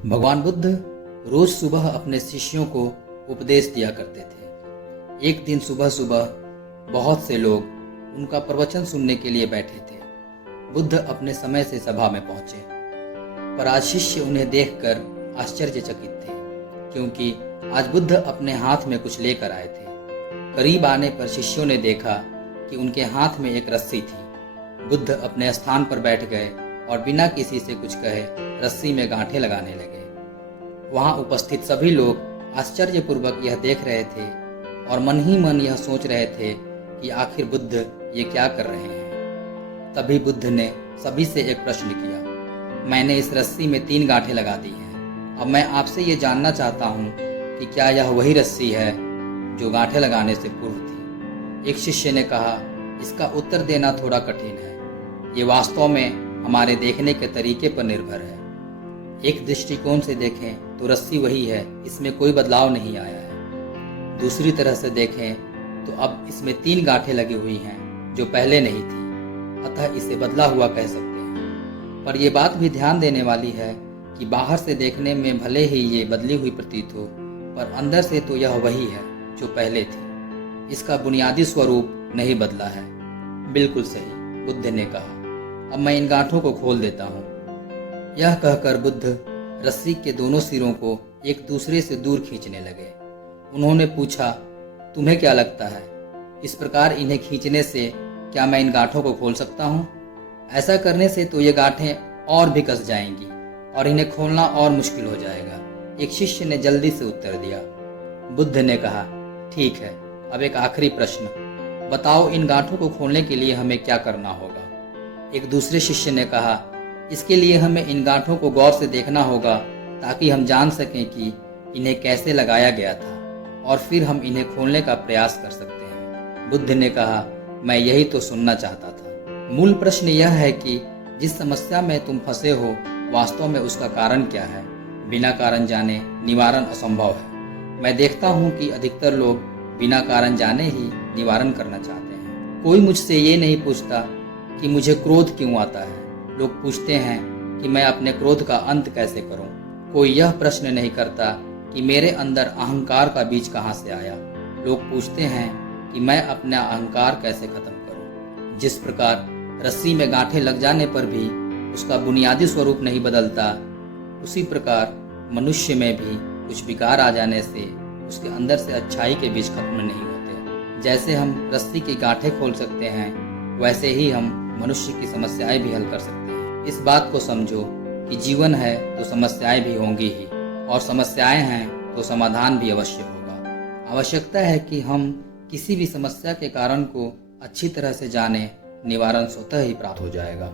भगवान बुद्ध रोज सुबह अपने शिष्यों को उपदेश दिया करते थे। एक दिन सुबह सुबह बहुत से लोग उनका प्रवचन सुनने के लिए बैठे थे। बुद्ध अपने समय से सभा में पहुंचे, पर आज शिष्य उन्हें देखकर आश्चर्यचकित थे, क्योंकि आज बुद्ध अपने हाथ में कुछ लेकर आए थे। करीब आने पर शिष्यों ने देखा कि उनके हाथ में एक रस्सी थी। बुद्ध अपने स्थान पर बैठ गए और बिना किसी से कुछ कहे रस्सी में गांठें लगाने लगे। वहां उपस्थित सभी लोग आश्चर्यपूर्वक यह देख रहे थे और मन ही मन यह सोच रहे थे कि आखिर बुद्ध ये क्या कर रहे हैं। तभी बुद्ध ने सभी से एक प्रश्न किया, मैंने इस रस्सी में 3 गांठें लगा दी हैं। अब मैं आपसे ये जानना चाहता हूँ कि क्या यह वही रस्सी है जो गांठें लगाने से पूर्व थी। एक शिष्य ने कहा, इसका उत्तर देना थोड़ा कठिन है। ये वास्तव में हमारे देखने के तरीके पर निर्भर है। एक दृष्टिकोण से देखें तो रस्सी वही है, इसमें कोई बदलाव नहीं आया है। दूसरी तरह से देखें तो अब इसमें 3 गांठें लगी हुई हैं जो पहले नहीं थी, अतः इसे बदला हुआ कह सकते हैं। पर यह बात भी ध्यान देने वाली है कि बाहर से देखने में भले ही ये बदली हुई प्रतीत हो, पर अंदर से तो यह वही है जो पहले थी। इसका बुनियादी स्वरूप नहीं बदला है। बिल्कुल सही, बुद्ध ने कहा। अब मैं इन गांठों को खोल देता हूँ। यह कहकर बुद्ध रस्सी के दोनों सिरों को एक दूसरे से दूर खींचने लगे। उन्होंने पूछा, तुम्हें क्या लगता है, इस प्रकार इन्हें खींचने से क्या मैं इन गांठों को खोल सकता हूँ? ऐसा करने से तो ये गांठें और भी कस जाएंगी और इन्हें खोलना और मुश्किल हो जाएगा। एक शिष्य ने जल्दी से उत्तर दिया। बुद्ध ने कहा, ठीक है, अब एक आखिरी प्रश्न, बताओ इन गांठों को खोलने के लिए हमें क्या करना होगा? एक दूसरे शिष्य ने कहा, इसके लिए हमें इन गांठों को गौर से देखना होगा ताकि हम जान सकें कि इन्हें कैसे लगाया गया था और फिर हम इन्हें खोलने का प्रयास कर सकते हैं। बुद्ध ने कहा, मैं यही तो सुनना चाहता था। मूल प्रश्न यह है कि जिस समस्या में तुम फंसे हो वास्तव में उसका कारण क्या है। बिना कारण जाने निवारण असंभव है। मैं देखता हूँ कि अधिकतर लोग बिना कारण जाने ही निवारण करना चाहते हैं। कोई मुझसे ये नहीं पूछता कि मुझे क्रोध क्यों आता है। लोग पूछते हैं कि मैं अपने क्रोध का अंत कैसे करूं। कोई यह प्रश्न नहीं करता कि मेरे अंदर अहंकार का बीज कहां से आया। लोग पूछते हैं कि मैं अपना अहंकार कैसे खत्म करूं। जिस प्रकार रस्सी में गांठें लग जाने पर भी उसका बुनियादी स्वरूप नहीं बदलता, उसी प्रकार मनुष्य में भी कुछ विकार आ जाने से उसके अंदर से अच्छाई के बीज खत्म नहीं होते। जैसे हम रस्सी की गांठें खोल सकते हैं, वैसे ही हम मनुष्य की समस्याएं भी हल कर सकते हैं। इस बात को समझो कि जीवन है तो समस्याएं भी होंगी ही, और समस्याएं हैं तो समाधान भी अवश्य होगा। आवश्यकता है कि हम किसी भी समस्या के कारण को अच्छी तरह से जानें, निवारण स्वतः ही प्राप्त हो जाएगा।